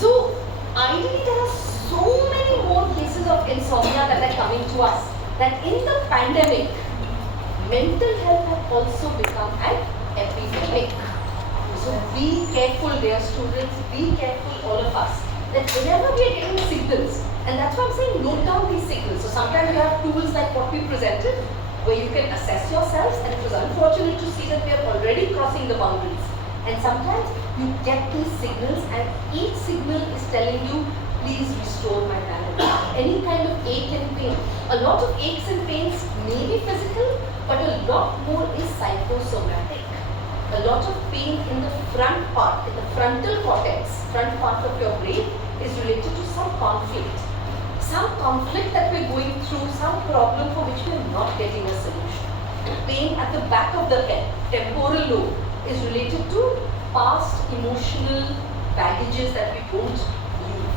So ideally there are so many more cases of insomnia that are coming to us that in the pandemic, mental health has also become an epidemic. So be careful, dear students, be careful, all of us, that whenever we are getting signals, and that's why I'm saying note down these signals. So sometimes you have tools like what we presented, where you can assess yourselves, and it was unfortunate to see that we are already crossing the boundaries. And sometimes you get these signals, and each signal is telling you, please restore my balance. Any kind of ache and pain. A lot of aches and pains may be physical, but a lot more is psychosomatic. A lot of pain in the front part, in the frontal cortex, front part of your brain, is related to some conflict. Some conflict that we're going through, some problem for which we're not getting a solution. Pain at the back of the head, temporal lobe, is related to past emotional baggages that we don't leave.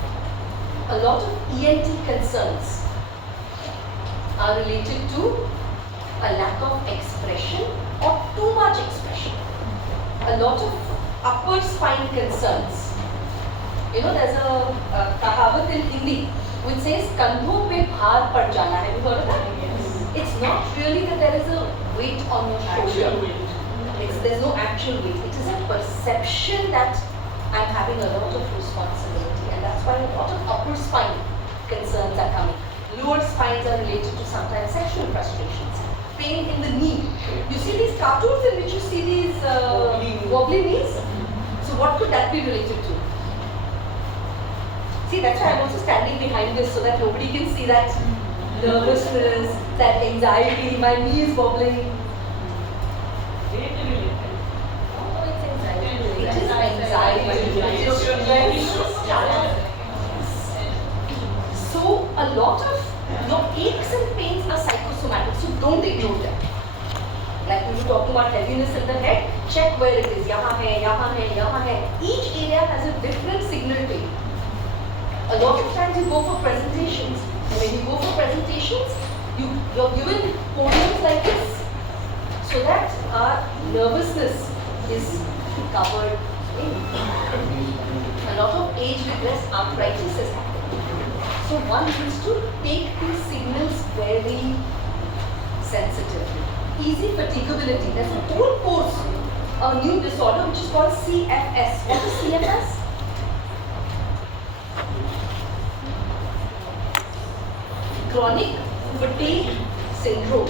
A lot of ENT concerns are related to a lack of expression or too much expression. A lot of upper spine concerns. You know, there's a kahavat in Hindi which says kandhon pe bhar pad jana. Have you heard of that? Yes. It's not really that there is a weight on your shoulder. There's no actual weight. It is a perception that I'm having a lot of responsibility, and that's why a lot of upper spine concerns are coming. Lower spines are related to sometimes sexual frustrations. Pain in the knee. You see these cartoons in which you see these wobbly knees? So what could that be related to? See, that's why I'm also standing behind this so that nobody can see that nervousness, that anxiety, my knee is wobbling. So a lot of your aches and pains are psychosomatic, so don't ignore them. Like we were talking about heaviness in the head, check where it is. Yahan hai, yahan hai, yahan hai. Each area has a different signal to you. A lot of times you go for presentations, and when you go for presentations, you're given podiums like this, so that our nervousness is covered in. A lot of age regress arthritis is happening. So one needs to take these signals very sensitively. Easy fatigability. There's a whole course, a new disorder which is called CFS. What is CFS? Chronic fatigue syndrome.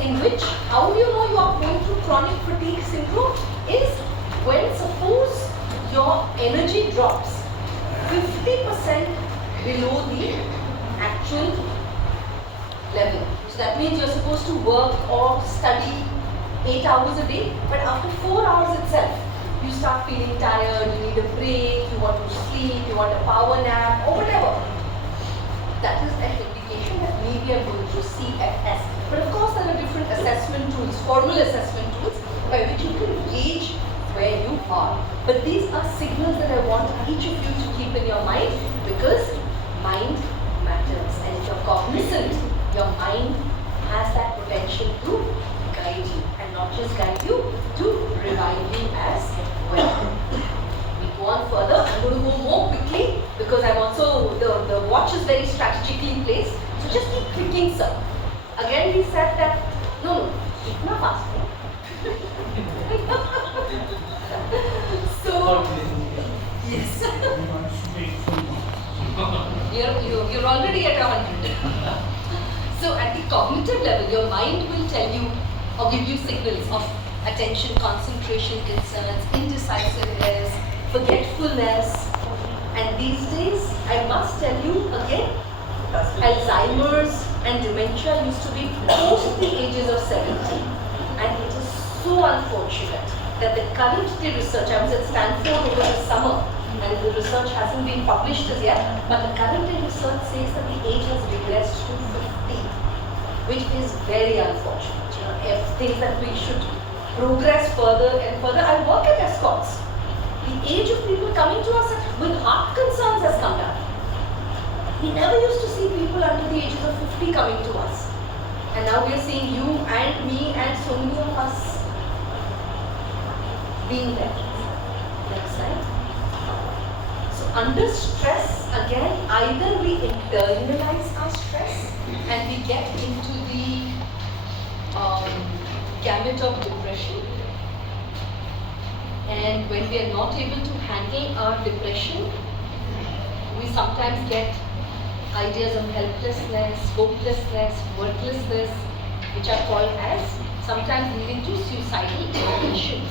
In which, how do you know you are going through chronic fatigue syndrome? Is when suppose your energy drops 50% below the actual level. So that means you're supposed to work or study 8 hours a day, but after 4 hours itself, you start feeling tired, you need a break, you want to sleep, you want a power nap, or whatever. That is an indication that maybe I'm going through CFS. But of course, there are different assessment tools, formal assessment tools, by which you can gauge where you are. But these are signals that I want each of you to keep in your mind, because mind matters. And if you're cognizant, your mind has that potential to guide you, and not just guide you, to revive you as well. We go on further. I'm going to go more quickly because I'm also, the watch is very strategically placed. So just keep clicking, sir. Again, we said that, no, itna fast. So, yes. You're already at 100. So at the cognitive level, your mind will tell you or give you signals of attention, concentration concerns, indecisiveness, forgetfulness. And these days, I must tell you again, Alzheimer's and dementia used to be post the ages of 70. And it is so unfortunate that the current day research, I was at Stanford over the summer, and the research hasn't been published as yet, but the current day research says that the age has regressed to 50, which is very unfortunate. You know, if things that we should progress further and further. I work at escorts. The age of people coming to us with heart concerns has come down. We never used to see people under the ages of 50 coming to us. And now we are seeing you and me and so many of us being there. Next slide. under stress, again, either we internalize our stress and we get into the gamut of depression. And when we are not able to handle our depression, we sometimes get ideas of helplessness, hopelessness, worthlessness, which are called as sometimes leading to suicidal ideations.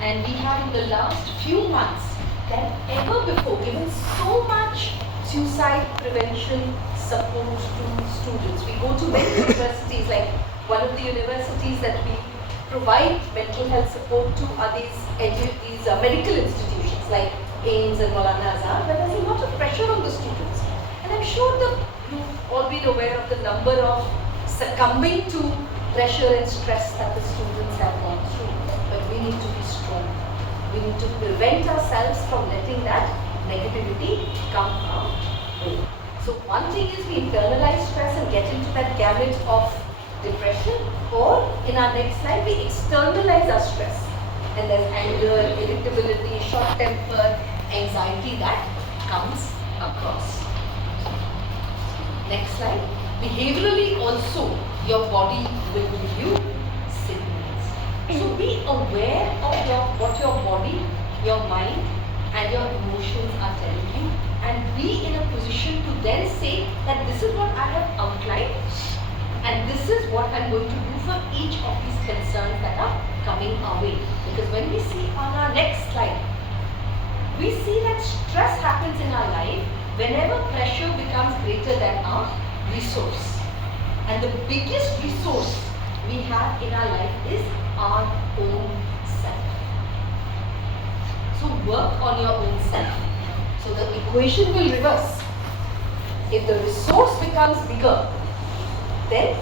And we have in the last few months than ever before given so much suicide prevention support to students. We go to many universities, like one of the universities that we provide mental health support to are these medical institutions like AIIMS and Maulana Azhar, where there's a lot of pressure on the students. And I'm sure that you've all been aware of the number of succumbing to pressure and stress that the students have gone through. But we need to be strong. We need to prevent ourselves from letting that negativity come our way. So one thing is we internalize stress and get into that gamut of depression, or in our next slide we externalize our stress. And there's anger, irritability, short temper, anxiety that comes across. Next slide. Behaviorally also, your body will give you signals. So be aware of what your body, your mind and your emotions are telling you, and be in a position to then say that this is what I have outlined and this is what I'm going to do for each of these concerns that are coming our way. Because when we see on our next slide, we see that stress happens in our life whenever pressure becomes greater than our resource. And the biggest resource we have in our life is our own self. So work on your own self. So the equation will reverse. If the resource becomes bigger, then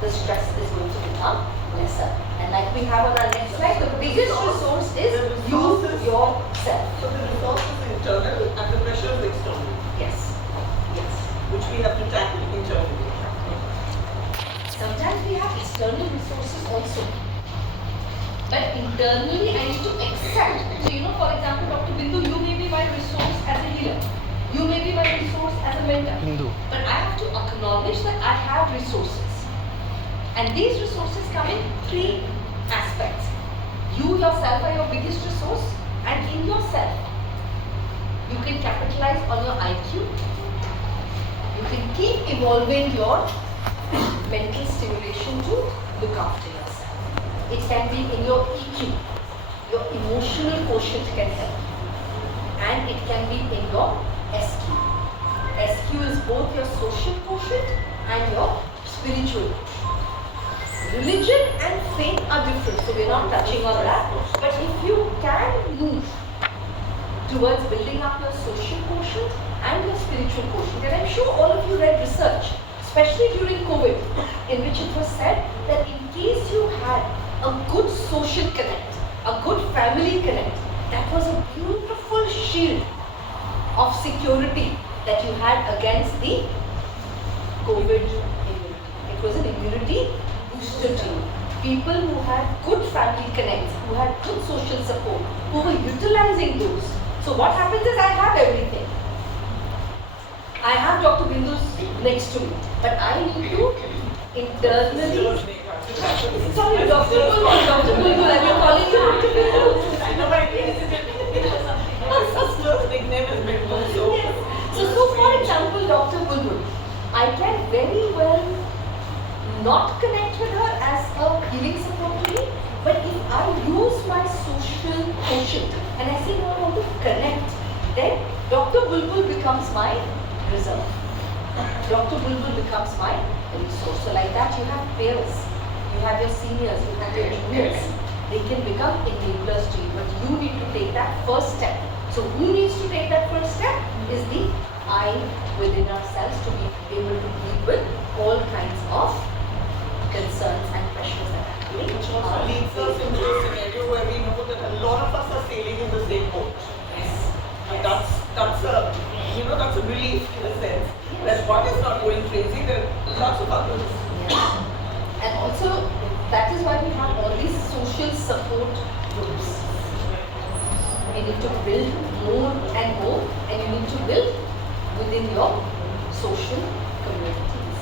the stress is going to become lesser. And like we have on our next slide, the biggest resource is you yourself. So the resource is internal and the pressure is external. Yes. Yes. Which we have to tackle internally. Sometimes we have external resources also. But internally I need to accept. So for example, Dr. Bindu, you may be my resource as a healer. You may be my resource as a mentor. But I have to acknowledge that I have resources. And these resources come in three aspects. You yourself are your biggest resource, and in yourself, you can capitalize on your IQ. You can keep evolving your mental stimulation to look after yourself. It can be in your EQ. Your emotional quotient can help. And it can be in your SQ. SQ is both your social quotient and your spiritual quotient. Religion and faith are different, so we're not touching on that. But if you can move towards building up your social quotient and your spiritual quotient, and I'm sure all of you read research, especially during COVID, in which it was said that in case you had a good social connect, a good family connect, that was a beautiful shield of security that you had against the COVID immunity. It was an immunity booster to you. People who had good family connects, who had good social support, who were utilizing those. So what happens is I have everything. I have Dr. Bindu's next to me, but I need to internally. Sorry, Dr. Bulbul, Dr. Bulbul, I've been calling you Dr. Bulbul. I know my sister's nickname is Bulbul. So for example, Dr. Bulbul, I can very well not connect with her as a healing support to me, but if I use my social quotient and I say no, I want to connect, then Dr. Bulbul becomes my reserve. Dr. Bulbul becomes my resource. So like that you have peers, you have your seniors, you have your juniors. They can become enablers to you, but you need to take that first step. So who needs to take that first step is the I within ourselves to be able to deal with all kinds of concerns and pressures that are happening. Which also leads us into a scenario where we know that a lot of us are sailing in the same boat. Yes. And that's a relief in a sense. That one is not going crazy, there are lots of others. Yes. And also that is why we have all these social support groups. You need to build more and more, and you need to build within your social communities.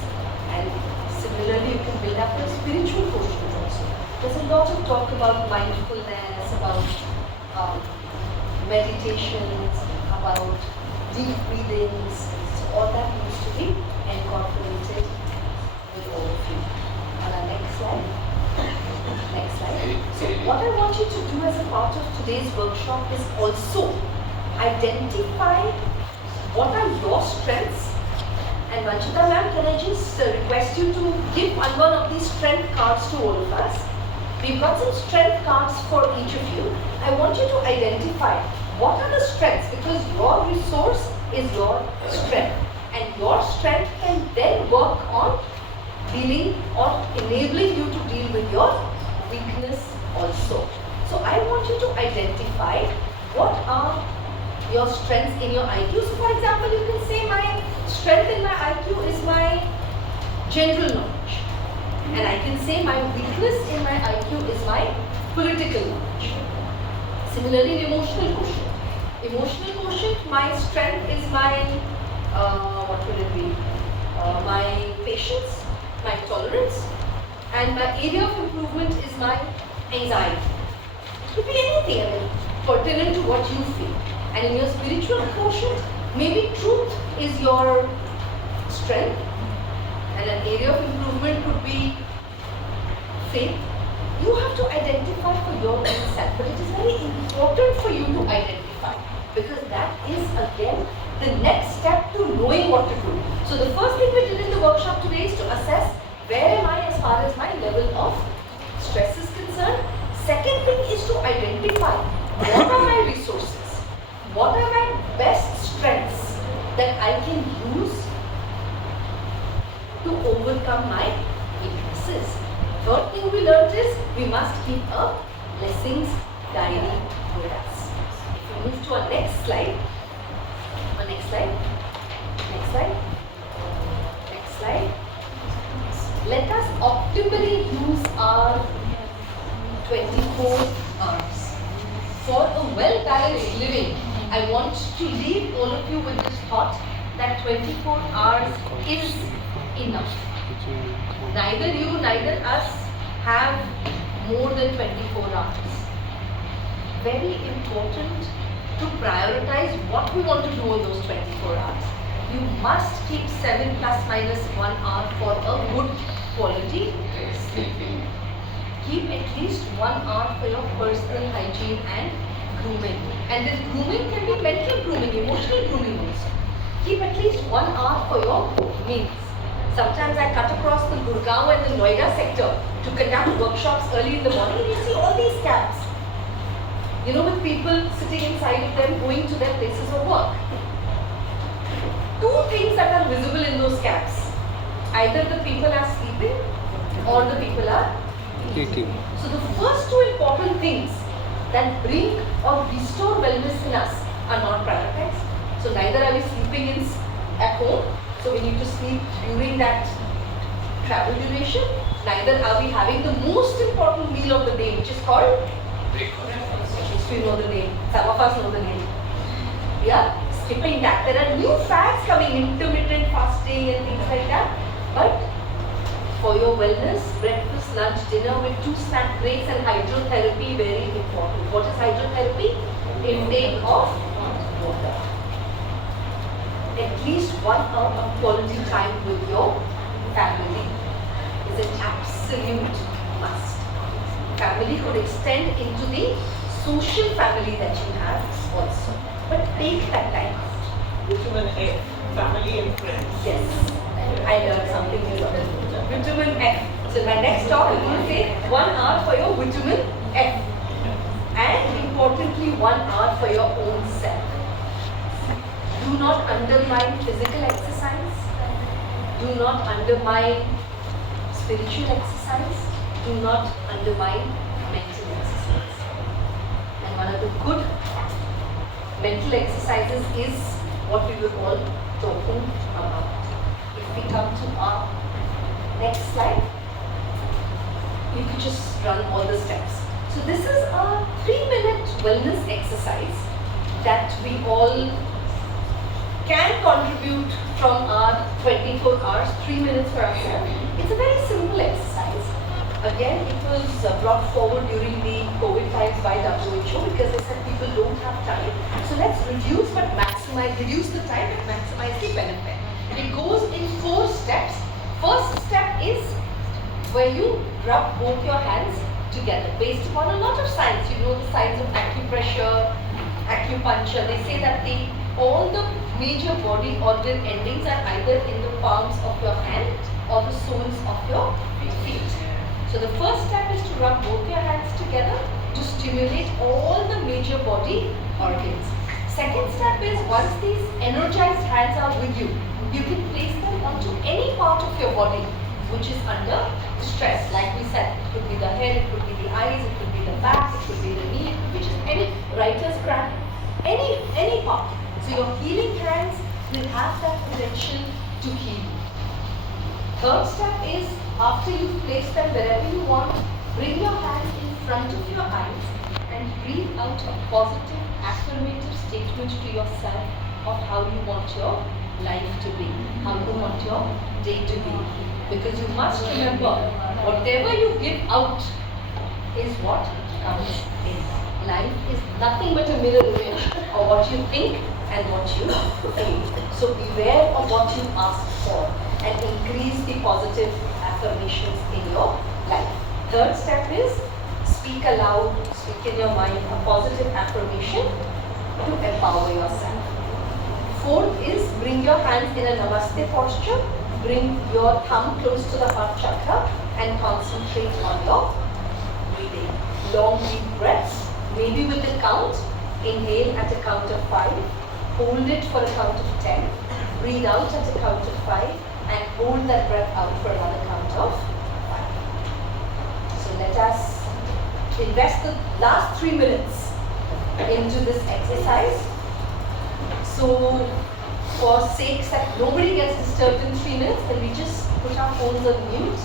And similarly, you can build up your spiritual quotient also. There's a lot of talk about mindfulness, about meditations, about deep breathings. So all that needs to be incorporated with all of you. On our next slide. Next slide. So what I want you to do as a part of today's workshop is also identify what are your strengths. And Vanchita ma'am, can I just request you to give one of these strength cards to all of us. We've got some strength cards for each of you. I want you to identify what are the strengths, because your resource is your strength. And your strength can then work on dealing or enabling you to deal with your weakness also. So I want you to identify what are your strengths in your IQ. So for example, you can say my strength in my IQ is my general knowledge. And I can say my weakness in my IQ is my political knowledge. Similarly, in emotional quotient. Emotional quotient, my strength is my, what will it be? My patience, my tolerance, and my area of improvement is my anxiety. It could be anything, I mean, pertinent to what you feel. And in your spiritual quotient, maybe truth is your strength, and an area of improvement could be faith. You have to identify for your own self, but it is very important for you to identify, because that is again the next step to knowing what to do. So the first thing we did in the workshop today is to assess where am I as far as my level of stress is concerned. Second thing is to identify what are my resources, what are my best strengths that I can use to overcome my weaknesses. Third thing we learned is we must keep a blessings diary with us. If we move to our next slide, next slide, next slide, next slide. Let us optimally use our 24 hours. For a well-balanced living, I want to leave all of you with this thought that 24 hours is enough. Neither you, neither us have more than 24 hours. Very important to prioritize what we want to do in those 24 hours. You must keep 7 plus minus 1 hour for a good quality sleeping. Keep at least 1 hour for your personal hygiene and grooming. And this grooming can be mental grooming, emotional grooming also. Keep at least 1 hour for your meals. Sometimes I cut across the Gurgaon and the Noida sector to conduct workshops early in the morning, and you see all these cabs. You know, with people sitting inside of them going to their places of work. Two things that are visible in those cabs. Either the people are sleeping or the people are eating. So the first two important things that bring or restore wellness in us are not prioritized. So neither are we sleeping at home, so we need to sleep during that travel duration. Neither are we having the most important meal of the day, which is called breakfast. You know the name. Some of us know the name. We are skipping that. There are new fads coming, intermittent fasting and things like that. But for your wellness, breakfast, lunch, dinner with 2 snack breaks and hydrotherapy, very important. What is hydrotherapy? Intake of water. At least 1 hour of quality time with your family is an absolute must. Family could extend into the social family that you have also. But take that time out. Vitamin F, family and friends. Yes, I learned something new. Vitamin F. So my next talk is going to say 1 hour for your vitamin F. And importantly, 1 hour for your own self. Do not undermine physical exercise. Do not undermine spiritual exercise. Do not undermine mental exercise. And one of the good mental exercises is what we were all talking about. If we come to our next slide, you could just run all the steps. So this is a 3-minute wellness exercise that we all can contribute from our 24 hours, 3 minutes for ourselves. It's a very simple exercise. Again, it was brought forward during the COVID times by WHO because they said people don't have time. So let's reduce the time but maximize the benefit. It goes in 4 steps. First step is where you rub both your hands together based upon a lot of science. You know the science of acupressure, acupuncture. They say that all the major body organ endings are either in the palms of your hand or the soles of your feet. So the first step is to rub both your hands together to stimulate all the major body organs. Second step is once these energized hands are with you, you can place them onto any part of your body which is under stress. Like we said, it could be the head, it could be the eyes, it could be the back, it could be the knee, it could be just any writer's cramp, any part. So your healing hands will have that potential to heal you. Third step is after you've placed them wherever you want, bring your hands in front of your eyes and breathe out a positive affirmative statement to yourself of how you want your life to be, how you want your day to be. Because you must remember, whatever you give out is what comes in. Life is nothing but a mirror image of what you think and what you feel. So beware of what you ask for and increase the positive affirmations in your life. Third step is speak aloud, speak in your mind a positive affirmation to empower yourself. Fourth is bring your hands in a namaste posture. Bring your thumb close to the heart chakra and concentrate on your breathing. Long deep breaths, maybe with a count. Inhale at a count of 5. Hold it for a count of 10. Breathe out at a count of 5. And hold that breath out for another count of 5. So let us invest the last 3 minutes into this exercise. So for sakes that nobody gets disturbed in 3 minutes, then we just put our phones on mute